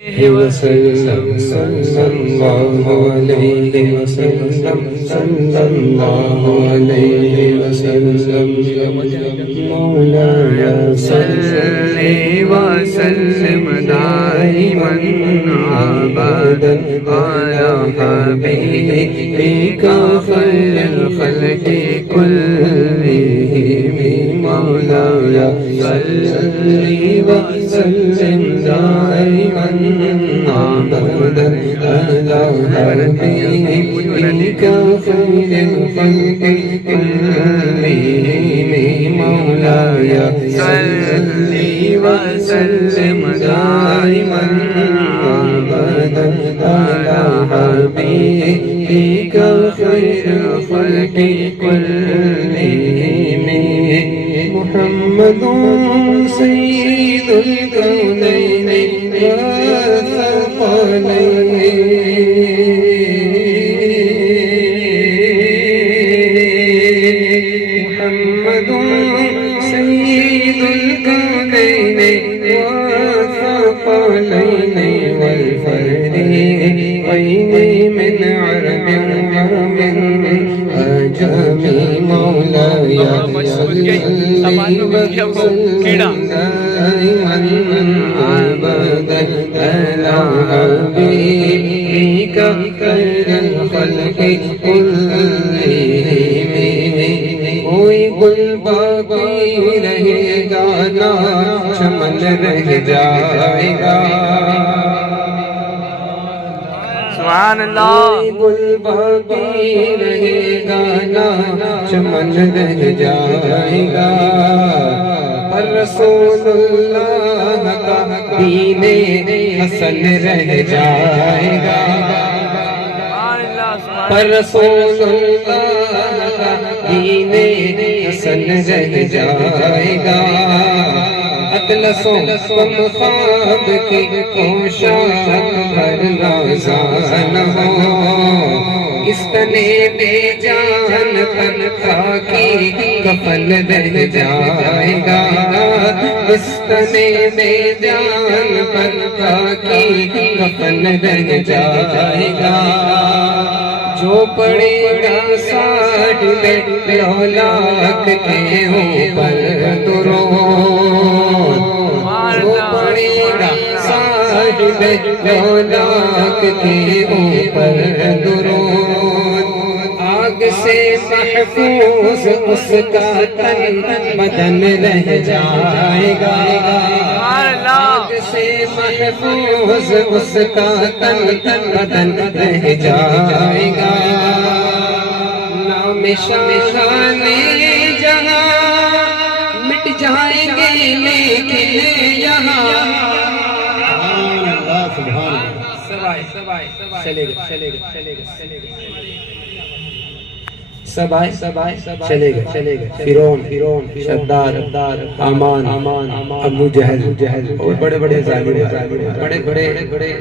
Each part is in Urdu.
وسلم صلى الله عليه وسلم صلى الله عليه وسلم مولاي صل وسلم دائما ابدا على حبيبك خير الخلق كلهم مولاي صل وسلم دائما ابدا على حبيبك خير الخلق كلهم مولاي صل وسلم دائما ابدا على حبيبك خير الخلق كلهم محمد سيد الكونين والثقلين محمد سيد الكونين والثقلين والفريقين من عرب عجم مولاي صل وسلم دائما ابدا على حبيبك خير الخلق كلهم کوئی گل باقی رہے گا نہ چمن رہ جائے گا سبحان اللہ کوئی گل باقی رہے گا نہ چمن رہ جائے گا پر رسول اللہ کا دین حسن رہ جائے گا پر رسول اللہ کا دین حسن رہ جائے گا اطلسوں کم خواب کی پوشاک ہر نازان ہو اس تنے بے جان پر خاکی کفن رہ جائے گا اس تنے بے جان پر خاکی کفن رہ جائے گا جو پڑے گا 60 میں 9 لاکھ کے اوپر درود جو پڑے گا 60 میں 9 لاکھ کے اوپر درود آگ سے محفوظ اس کا تن بدن رہ جائے گا آگ سے محفوظ اس کا تن بدن رہ جائے گا نام شان جہاں مٹ جائیں گے لیکن یہاں چلے گا سب آئے چلے گا فرعون شداد حامان ابو جہل اور بڑے بڑے ظالم بڑے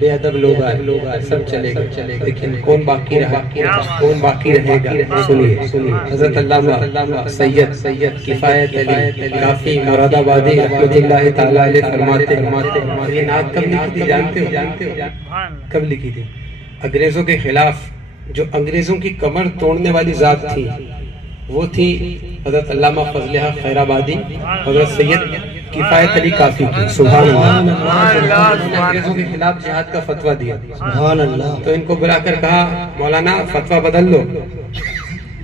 بے ادب لوگ آئے سب چلے گا لیکن کون باقی رہے گا سنیے حضرت علامہ سید کفایت علی کافی مراد آبادی رحمت اللہ تعالی علیہ فرماتے یہ نعت کب لکھی تھی جانتے ہو کب لکھی تھی انگریزوں کے خلاف جو انگریزوں کی کمر توڑنے والی ذات تھی وہ تھی حضرت علامہ فضل حق خیر آبادی حضرت سید کفایت علی کافی کی سبحان اللہ انگریزوں کے خلاف جہاد کا فتویٰ دیا سبحان اللہ تو ان کو بلا کر کہا مولانا فتویٰ بدل لو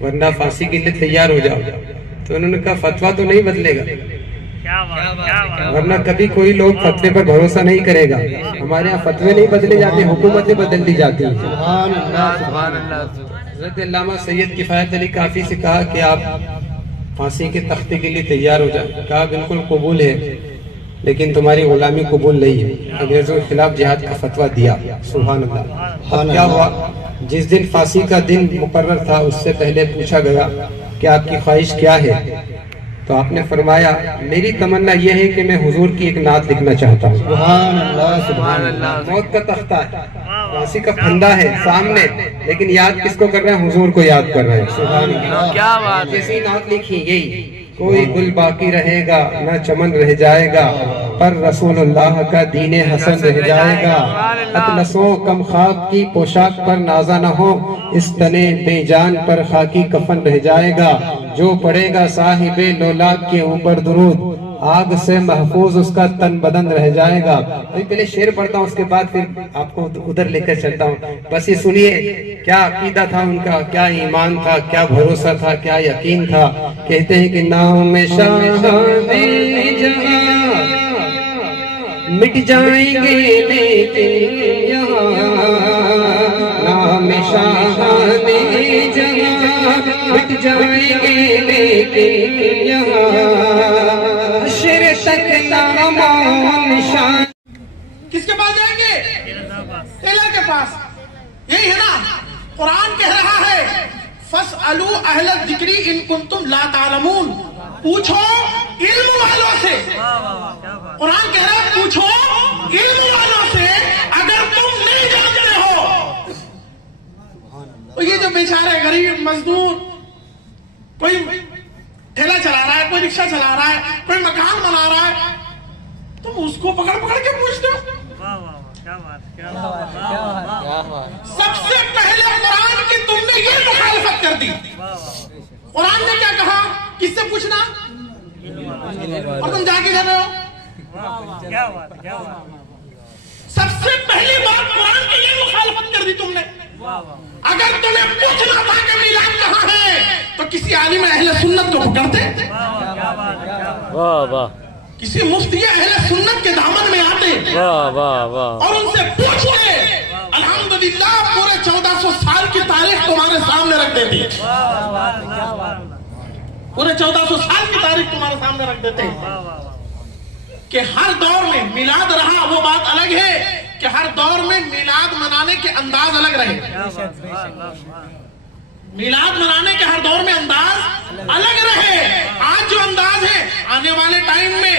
ورنہ پھانسی کے لیے تیار ہو جاؤ تو انہوں نے کہا فتویٰ تو نہیں بدلے گا ورنہ کبھی کوئی لوگ فتوے پر بھروسہ نہیں کرے گا ہمارے ہاں فتوے نہیں بدلے جاتے حکومتیں بدل دی جاتی ہیں سبحان اللہ حضرت علامہ سید کفایت علی کافی سے کہا کہ آپ پھانسی کے تختے کے لیے تیار ہو جائیں کہا بالکل قبول ہے لیکن تمہاری غلامی قبول نہیں ہے انگریزوں کے خلاف جہاد کا فتویٰ دیا سبحان اللہ اب کیا ہوا جس دن پھانسی کا دن مقرر تھا اس سے پہلے پوچھا گیا کہ آپ کی خواہش کیا ہے تو آپ نے فرمایا میری تمنا یہ ہے کہ میں حضور کی ایک نعت لکھنا چاہتا ہوں سبحان اللہ موت کا تختہ ہے پھانسی کا پھندا ہے سامنے لیکن یاد کس کو کر رہے ہیں حضور کو یاد کر رہے ہیں سبحان اللہ کیا بات ہے جیسی نعت لکھی یہی کوئی گل باقی رہے گا نہ چمن رہ جائے گا پر رسول اللہ کا دین حسن رہ جائے گا۔ اطلس و کم خاک کی پوشاک پر نازا نہ ہو، اس تنے بے جان پر خاکی کفن رہ جائے گا۔ جو پڑھے گا صاحب لولاک کے اوپر درود، آگ سے محفوظ اس کا تن بدن رہ جائے گا۔ پہلے شعر پڑھتا ہوں، اس کے بعد پھر آپ کو ادھر لے کر چلتا ہوں۔ بس یہ سنیے کیا عقیدہ تھا ان کا، کیا ایمان تھا، کیا بھروسہ تھا، کیا یقین تھا۔ کہتے ہیں کہ نام شاہ جہاں مٹ جائیں گے لیکن یہاں، نام شاہ جہاں مٹ جائیں گے لیکن یہاں، حشر تک نام نشان۔ کس کے پاس جائیں گے؟ ٹیلر کے پاس۔ یہی ہے نا قرآن کہہ رہا ہے فَاسْأَلُوا أَهْلَ الذِّكْرِ إِن كُنتُمْ لَا تَعْلَمُونَ، پوچھو علم والوں سے۔ قرآن کہہ رہا ہے پوچھو علم والوں سے اگر تم نہیں جانتے ہو۔ تو یہ جو بیچارے غریب مزدور، کوئی ٹھیلا چلا رہا ہے، کوئی رکشہ چلا رہا ہے، کوئی مکان بنا رہا ہے، تم اس کو پکڑ پکڑ کے پوچھتے ہو۔ سب سے پہلے قرآن کی تم نے یہ مخالفت کر دی۔ قرآن نے کیا کہا؟ کس سے پوچھنا؟ اور تم جا کے کر رہے ہو۔ سب سے پہلی بات قرآن کی یہ مخالفت کر دی تم نے۔ اگر تمہیں پوچھنا تھا کہ میلاد کہاں ہے تو کسی عالم اہل سنت کو پکڑتے، کسی مفتی اہل سنت کے دامن میں آتے اور ان سے پوچھتے۔ الحمدللہ پورے 1400 سال کی تاریخ تمہارے سامنے رکھ دیتی، پورے 1400 سال کی تاریخ تمہارے سامنے رکھ دیتے کہ ہر دور میں میلاد رہا۔ وہ بات الگ ہے کہ ہر دور میں میلاد منانے کے انداز الگ رہے۔ میلاد منانے کے ہر دور میں انداز الگ رہے۔ آج جو انداز ہے، آنے والے ٹائم میں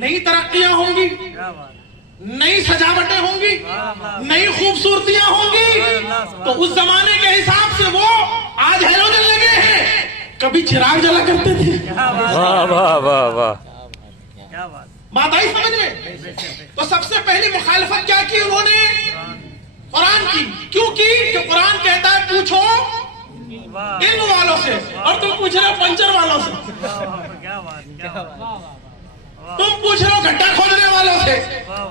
نئی ترقیاں ہوں گی، نئی سجاوٹیں ہوں گی، نئی خوبصورتیاں ہوں گی، تو اس زمانے کے حساب سے وہ آج ہیلوجن لگے ہیں، کبھی چراغ جلا کرتے تھے۔ بات آئی سمجھ میں؟ تو سب سے پہلی مخالفت کیا کی انہوں نے؟ قرآن کی۔ کیوں کی؟ کہ قرآن کہتا ہے پوچھو علم والوں سے، اور تم پوچھ رہے ہو پنچر والوں سے، تم پوچھ رہے ہو گھٹا کھودنے والوں سے۔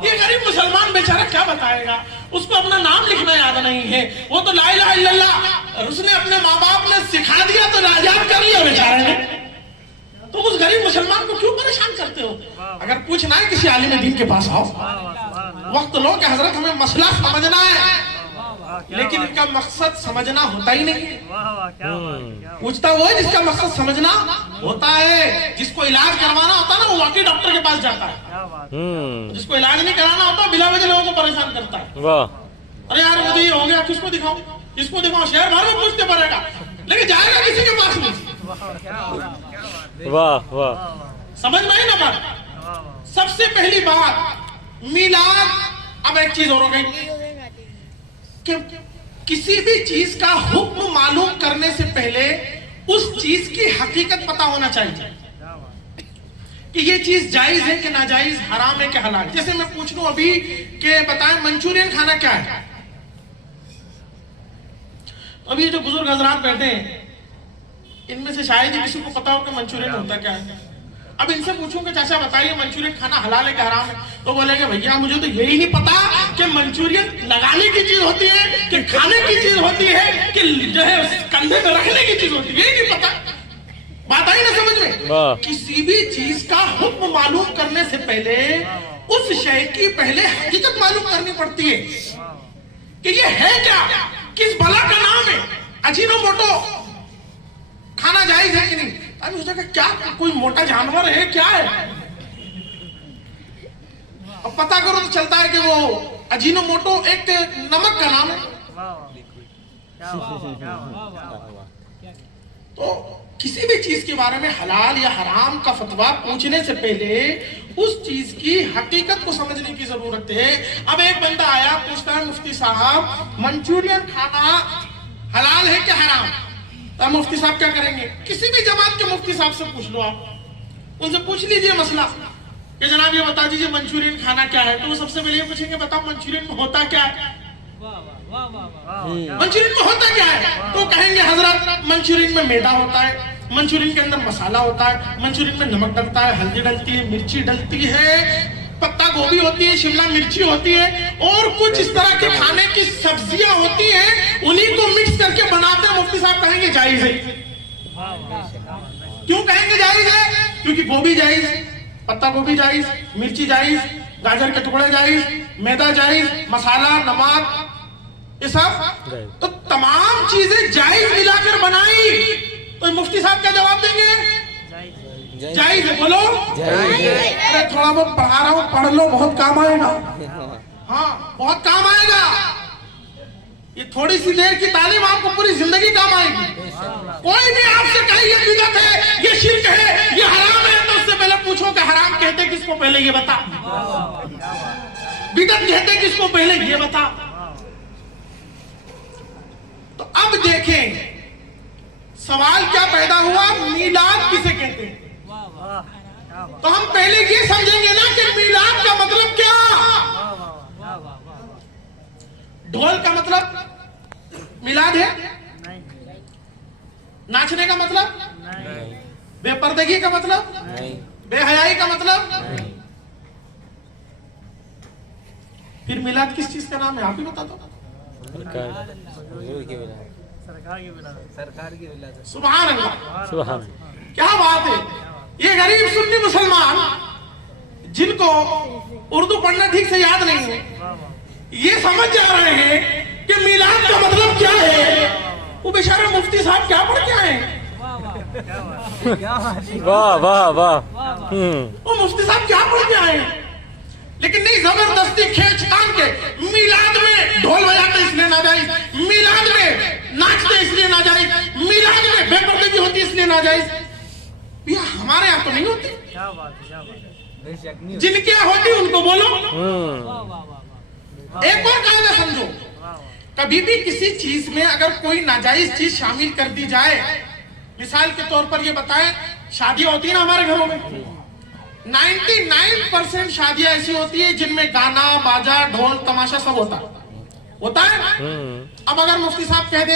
یہ غریب مسلمان بیچارہ کیا بتائے گا؟ اس کو اپنا نام لکھنا یاد نہیں ہے، وہ تو لا الہ الا اللہ اس نے اپنے ماں باپ نے سکھا دیا تو یاد کر لیا بیچارے نے۔ تو اس غریب مسلمان کو کیوں پریشان کرتے ہو؟ اگر پوچھنا ہے کسی عالم دین کے پاس آؤ، وقت لو کہ حضرت ہمیں مسئلہ سمجھنا ہے، لیکن ان کا مقصد سمجھنا ہوتا ہی نہیں۔ پوچھتا وہ ہے جس کا مقصد سمجھنا ہوتا ہے، جس کو علاج کروانا ہوتا ہے نا وہ واقعی ڈاکٹر کے پاس جاتا ہے، جس کو علاج نہیں کرانا ہوتا بلا وجہ لوگوں کو پریشان کرتا ہے۔ ارے یار مجھے یہ ہو گیا، کس کو دکھاؤں، کس کو دکھاؤں، شہر بھر میں پوچھتے پڑے گا، لیکن جائے گا کسی کے پاس نہیں۔ سمجھ میں ہی نہ بات۔ سب سے پہلی بات میلاد۔ اب ایک چیز اور ہو گئی کہ کسی بھی چیز کا حکم معلوم کرنے سے پہلے اس چیز کی حقیقت پتا ہونا چاہیے کہ یہ چیز جائز ہے کہ ناجائز، حرام ہے کہ حلال۔ جیسے میں پوچھ لوں ابھی کہ بتائیں منچورین کھانا کیا ہے؟ اب یہ جو بزرگ حضرات بیٹھے ہیں ان میں سے شاید ہی کسی کو پتا ہو کہ منچورین ہوتا کیا ہے۔ اب ان سے پوچھوں کہ چاچا بتائیے منچورین کھانا حلال ہے کہ حرام ہے، تو بولیں گے بھیا مجھے تو یہی نہیں پتا کہ منچورین لگانے کی چیز ہوتی ہے کہ کھانے کی چیز ہوتی ہے کہ جو ہے کندھے میں رکھنے کی چیز ہوتی ہے، یہی نہیں پتا۔ بات آئی نا سمجھ میں؟ کسی بھی چیز کا حکم معلوم کرنے سے پہلے اس شے کی پہلے حقیقت معلوم کرنی پڑتی ہے کہ یہ ہے کیا، کس بلا کا نام ہے۔ اجینوموٹو کھانا جائز ہے کہ نہیں؟ ابھی اس نے کہا کیا کوئی موٹا جانور ہے کیا ہے؟ اب پتہ کرو تو چلتا ہے کہ وہ اجینوموٹو ایک نمک کا نام ہے۔ تو کسی بھی چیز کے بارے میں حلال یا حرام کا فتویٰ پوچھنے سے پہلے اس چیز کی حقیقت کو سمجھنے کی ضرورت ہے۔ اب ایک بندہ آیا پوچھتا ہے مفتی صاحب منچورین کھانا حلال ہے کہ حرام؟ تو مفتی صاحب کیا کریں گے؟ کسی بھی جماعت کے مفتی صاحب سے پوچھ لو، آپ ان سے پوچھ لیجئے مسئلہ کہ جناب یہ بتا دیجیے منچورین کھانا کیا ہے، تو وہ سب سے پہلے یہ پوچھیں گے بتاؤ منچورین میں ہوتا کیا ہے، منچورین میں ہوتا کیا ہے، تو کہیں گے حضرت منچورین میں میدا ہوتا ہے، منچورین کے اندر مسالہ ہوتا ہے، منچورین میں نمک ڈلتا ہے، ہلدی ڈلتی ہے، مرچی ڈلتی ہے، پتا گوبھی ہوتی ہے، شملہ مرچی ہوتی ہے، اور کچھ اس طرح کے کھانے کی سبزیاں ہوتی ہیں، انہی کو مکس کر کے بناتے ہیں۔ مفتی صاحب کہیں گے جائز ہے۔ کیوں کہیں گے جائز ہے؟ کیونکہ گوبھی جائز، پتا گوبھی جائز، مرچی جائز، گاجر کے ٹکڑے جائز، میدا جائز، مسالہ، نمک، یہ سب تو تمام چیزیں جائز ملا کر بنائی، تو مفتی صاحب کیا جواب دیں گے؟ جائز ہے۔ بولو ارے تھوڑا بہت پڑھا رہا ہوں، پڑھ لو، بہت کام آئے گا، ہاں بہت کام آئے گا، یہ تھوڑی سی دیر کی تعلیم آپ کو پوری زندگی کام آئے گی۔ کوئی بھی آپ سے کہے یہ بدعت ہے، یہ شرک ہے، یہ حرام ہے، تو اس سے پہلے پوچھو کہ حرام کہتے کس کو، پہلے یہ بتا، بدعت کہتے کس کو، پہلے یہ بتا۔ تو اب دیکھیں سوال کیا پیدا ہوا، میلاد کسے کہتے ہیں؟ تو ہم پہلے یہ سمجھیں گے نا کہ میلاد کا مطلب کیا؟ ڈھول کا مطلب میلاد ہے؟ ناچنے کا مطلب؟ بے پردگی کا مطلب؟ بے حیائی کا مطلب؟ پھر میلاد کس چیز کا نام ہے، آپ ہی بتا دو۔ سبحان اللہ، کیا بات ہے۔ یہ غریب سنی مسلمان جن کو اردو پڑھنا ٹھیک سے یاد نہیں ہے، یہ سمجھ جا رہے ہیں کہ میلاد کا مطلب کیا ہے، وہ بیچارے مفتی صاحب کیا پڑھ کے آئے ہیں، واہ واہ واہ، وہ مفتی صاحب کیا پڑھ کے آئے ہیں، لیکن نہیں، زبردستی کھینچ تان کے میلاد میں ڈھول بجاتے اس لیے ناجائز، میلاد میں ناچتے اس لیے ناجائز، میلاد میں بے پردگی ہوتی اس لیے ناجائز۔ ہمارے یہاں تو نہیں ہوتی، جن کے یہاں ہوتی ان کو بولو۔ ایک اور قاعدہ سمجھو، کبھی بھی کسی چیز میں اگر کوئی ناجائز چیز شامل کر دی جائے، مثال کے طور پر یہ بتائیں شادیاں ہوتی ہیں نا ہمارے گھروں میں، 99% شادیاں ایسی ہوتی ہیں جن میں گانا باجا ڈھول تماشا سب ہوتا ہے۔ اب اگر مفتی صاحب کہہ دیں